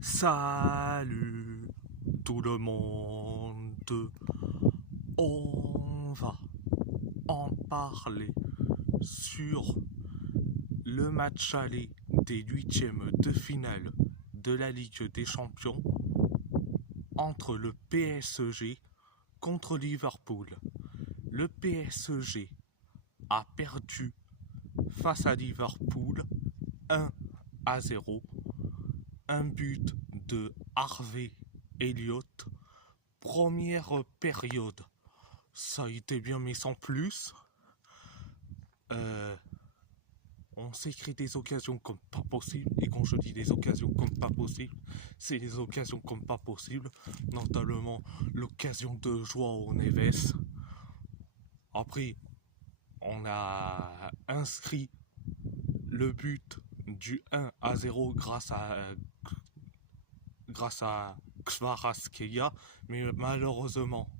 Salut tout le monde, on va en parler sur le match aller des huitièmes de finale de la Ligue des Champions entre le PSG contre Liverpool. Le PSG a perdu face à Liverpool 1-0. Un but de Harvey Elliott. Première période, ça a été bien mais sans plus. On s'est créé des occasions comme pas possible. Et quand je dis des occasions comme pas possible, c'est des occasions comme pas possible. Notamment l'occasion de João Neves. Après, on a inscrit le but du 1-0 grâce à Kvaratskhelia, mais malheureusement,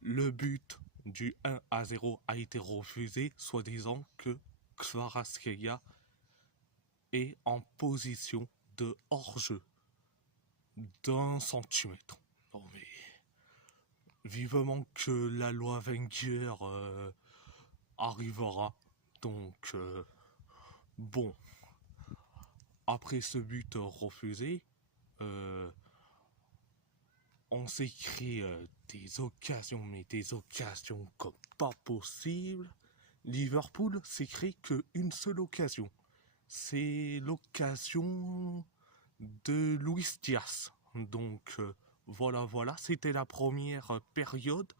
le but du 1-0 a été refusé, soi-disant que Kvaratskhelia est en position de hors-jeu d'1 centimètre. Non mais, vivement que la loi Wenger arrivera. Donc, bon, après ce but refusé, on s'est créé des occasions, mais des occasions comme pas possible. Liverpool s'est créé qu'une seule occasion. C'est l'occasion de Luis Diaz. Donc voilà, c'était la première période.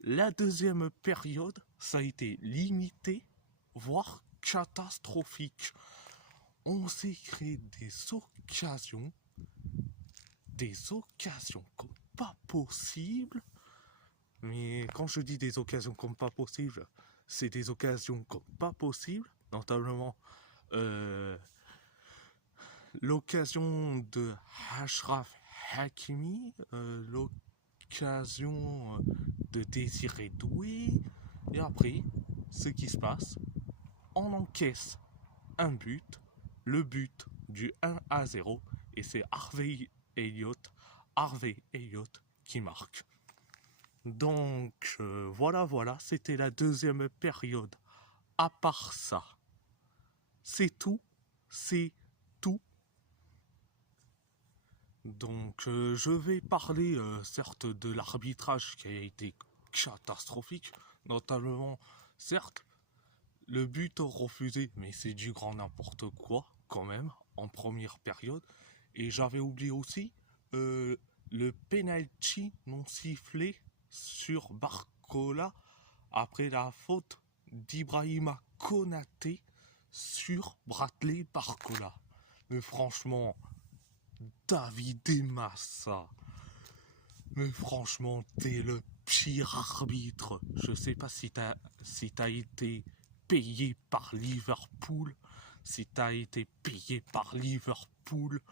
La deuxième période, ça a été limité, voire catastrophique. On s'est créé des occasions comme pas possible. Mais quand je dis des occasions comme pas possible, c'est des occasions comme pas possible. Notamment l'occasion de Achraf Hakimi, l'occasion de Désiré Doué. Et après, ce qui se passe, on encaisse un but, le but du 1-0, et c'est Harvey Elliott qui marque. Donc voilà, c'était la deuxième période. À part ça, c'est tout. Donc je vais parler certes de l'arbitrage qui a été catastrophique, notamment certes le but refusé, mais c'est du grand n'importe quoi quand même en première période. Et j'avais oublié aussi le penalty non sifflé sur Barcola après la faute d'Ibrahima Konaté sur Bradley Barcola. Mais franchement, David Massa, mais franchement, t'es le pire arbitre. Je sais pas si t'as été payé par Liverpool. Si t'as été payé par Liverpool,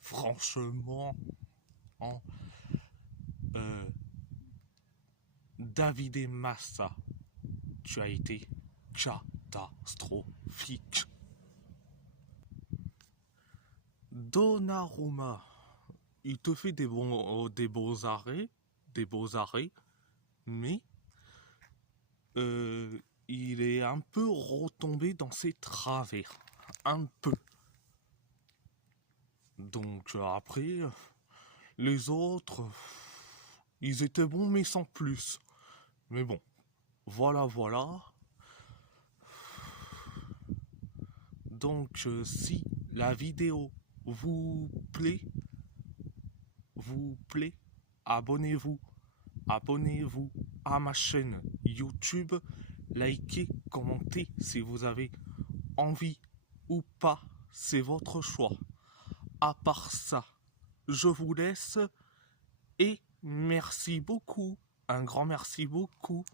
franchement, hein, David Massa, tu as été catastrophique. Donnarumma, il te fait des beaux arrêts, mais il est un peu retombé dans ses travers, un peu. Donc après, les autres, ils étaient bons mais sans plus. Mais bon, voilà. Donc si la vidéo vous plaît, abonnez-vous à ma chaîne YouTube, likez, commentez si vous avez envie ou pas, c'est votre choix. À part ça, je vous laisse et merci beaucoup, un grand merci beaucoup.